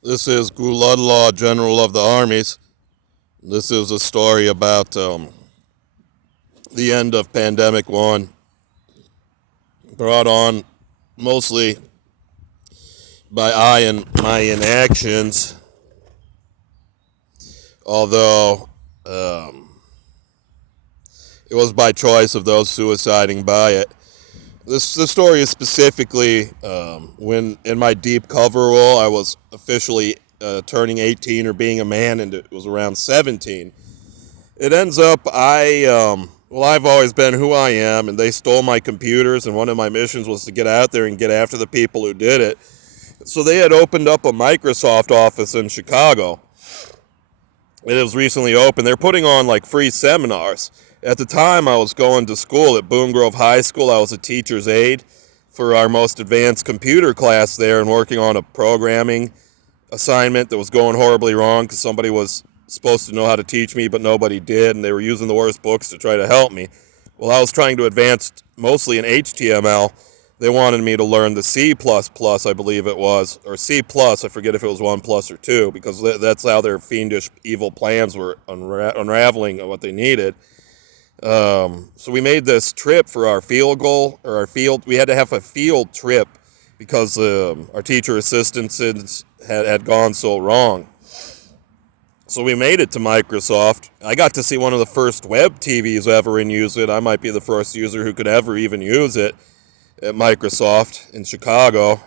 This is Guladallah, General of the Armies. This is a story about the end of Pandemic 1, brought on mostly by I and my inactions, although it was by choice of those suiciding by it. The story is specifically when in my deep cover role, I was officially turning 18 or being a man, and it was around 17. It ends up I've always been who I am, and they stole my computers, and one of my missions was to get out there and get after the people who did it. So they had opened up a Microsoft office in Chicago. It was recently opened. They're putting on like free seminars. At the time, I was going to school at Boone Grove High School. I was a teacher's aide for our most advanced computer class there and working on a programming assignment that was going horribly wrong because somebody was supposed to know how to teach me, but nobody did, and they were using the worst books to try to help me. Well, I was trying to advance mostly in HTML. They wanted me to learn the C++, I believe it was, or C+, I forget if it was 1 plus or 2, because that's how their fiendish evil plans were unraveling what they needed. So we made this trip for our field goal, or our field. We had to have a field trip because our teacher assistants had gone so wrong. So we made it to Microsoft. I got to see one of the first web TVs ever in use it. I might be the first user who could ever even use it at Microsoft in Chicago.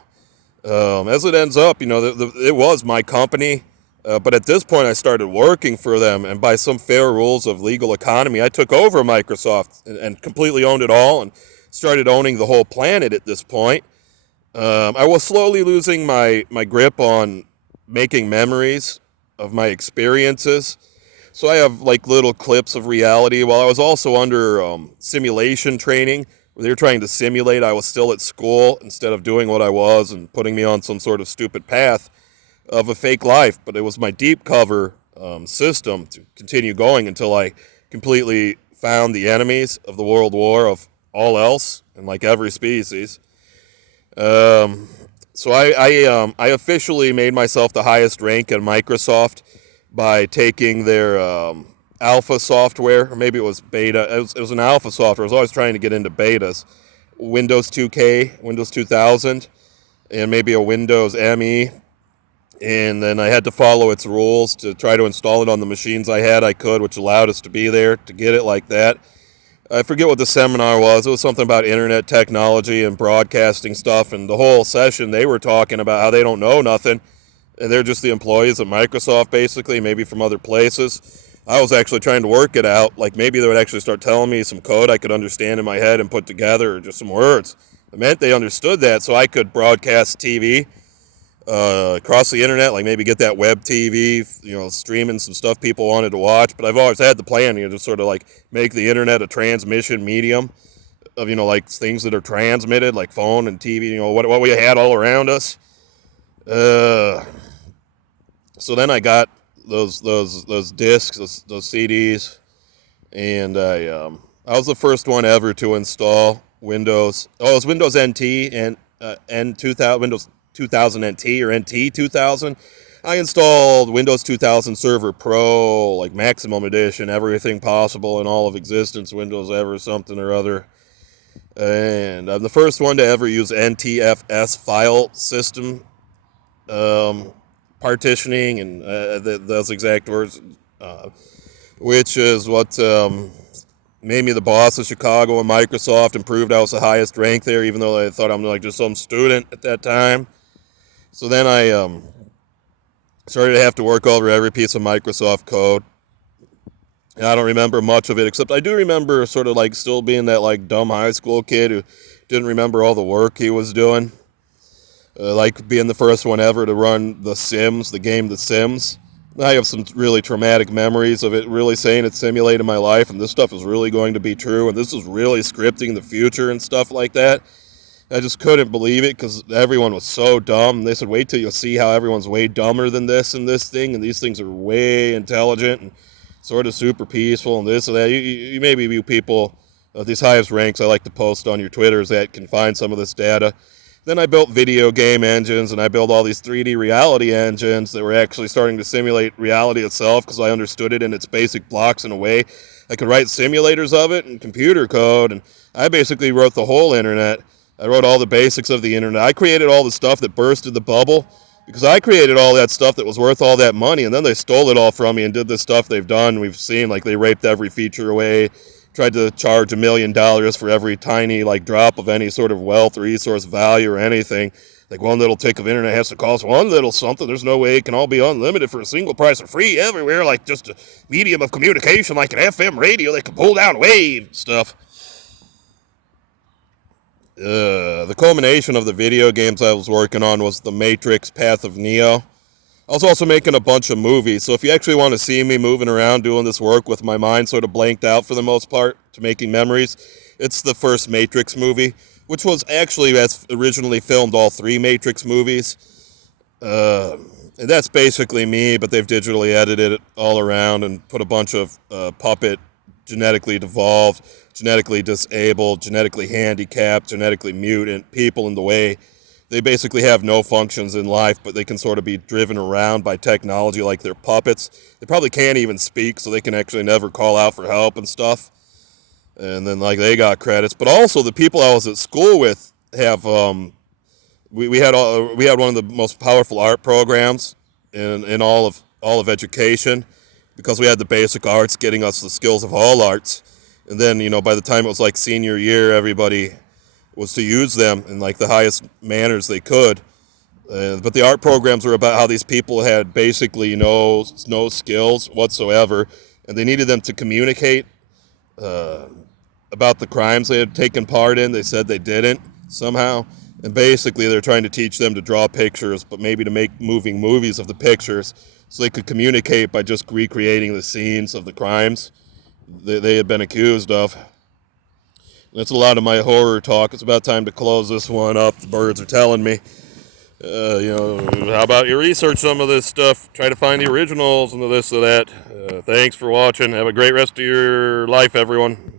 As it ends up, it was my company. But at this point, I started working for them, and by some fair rules of legal economy, I took over Microsoft and completely owned it all and started owning the whole planet at this point. I was slowly losing my grip on making memories of my experiences. So I have like little clips of reality. While I was also under simulation training, where they were trying to simulate I was still at school instead of doing what I was and putting me on some sort of stupid path of a fake life. But it was my deep cover system to continue going until I completely found the enemies of the World War of all else and like every species. So I officially made myself the highest rank at Microsoft by taking their alpha software, or maybe it was beta. It was an alpha software. I was always trying to get into betas. Windows 2K, Windows 2000, and maybe a Windows ME. And then I had to follow its rules to try to install it on the machines I could, which allowed us to be there to get it like that. I forget what the seminar was. It was something about internet technology and broadcasting stuff. And the whole session, they were talking about how they don't know nothing. And they're just the employees of Microsoft, basically, maybe from other places. I was actually trying to work it out. Like maybe they would actually start telling me some code I could understand in my head and put together, or just some words. It meant they understood that, so I could broadcast TV across the internet, like maybe get that web TV, streaming some stuff people wanted to watch. But I've always had the plan, to sort of like make the internet a transmission medium of, like things that are transmitted, like phone and TV, what we had all around us. So then I got those discs, those CDs, and I was the first one ever to install Windows. Oh, it was Windows NT and N2000, Windows 2000 NT or NT 2000. I installed Windows 2000 Server Pro, like Maximum Edition, everything possible in all of existence, Windows ever something or other. And I'm the first one to ever use NTFS file system partitioning, and those exact words, which is what made me the boss of Chicago and Microsoft, and proved I was the highest rank there, even though I thought I'm like just some student at that time. So then I started to have to work over every piece of Microsoft code. And I don't remember much of it, except I do remember sort of like still being that like dumb high school kid who didn't remember all the work he was doing. Like being the first one ever to run The Sims, the game The Sims. I have some really traumatic memories of it really saying it simulated my life, and this stuff is really going to be true, and this is really scripting the future and stuff like that. I just couldn't believe it because everyone was so dumb. They said, wait till you see how everyone's way dumber than this and this thing, and these things are way intelligent and sort of super peaceful and this and that. You maybe people of these highest ranks I like to post on your Twitters that can find some of this data. Then I built video game engines, and I built all these 3D reality engines that were actually starting to simulate reality itself because I understood it in its basic blocks in a way. I could write simulators of it in computer code, and I basically wrote the whole internet. I wrote all the basics of the internet. I created all the stuff that bursted the bubble because I created all that stuff that was worth all that money, and then they stole it all from me and did the stuff they've done. We've seen, like, they raped every feature away, tried to charge $1 million for every tiny, like, drop of any sort of wealth, resource, value, or anything. Like, one little tick of internet has to cost one little something. There's no way it can all be unlimited for a single price or free everywhere, like just a medium of communication, like an FM radio that can pull down wave stuff. The culmination of the video games I was working on was The Matrix Path of Neo. I was also making a bunch of movies, so if you actually want to see me moving around doing this work with my mind sort of blanked out for the most part to making memories, it's the first Matrix movie, which was actually as originally filmed all three Matrix movies. And that's basically me, but they've digitally edited it all around and put a bunch of puppet, genetically devolved, genetically disabled, genetically handicapped, genetically mutant people in the way. They basically have no functions in life, but they can sort of be driven around by technology like they're puppets. They probably can't even speak, so they can actually never call out for help and stuff. And then, like, they got credits. But also, the people I was at school with have we had one of the most powerful art programs in all of education because we had the basic arts getting us the skills of all arts. And then, by the time it was like senior year, everybody was to use them in like the highest manners they could. But the art programs were about how these people had basically no skills whatsoever, and they needed them to communicate about the crimes they had taken part in. They said they didn't somehow, and basically they're trying to teach them to draw pictures, but maybe to make moving movies of the pictures so they could communicate by just recreating the scenes of the crimes they had been accused of. That's a lot of my horror talk. It's about time to close this one up. The birds are telling me. How about you research some of this stuff? Try to find the originals and the this or that. Thanks for watching. Have a great rest of your life, everyone.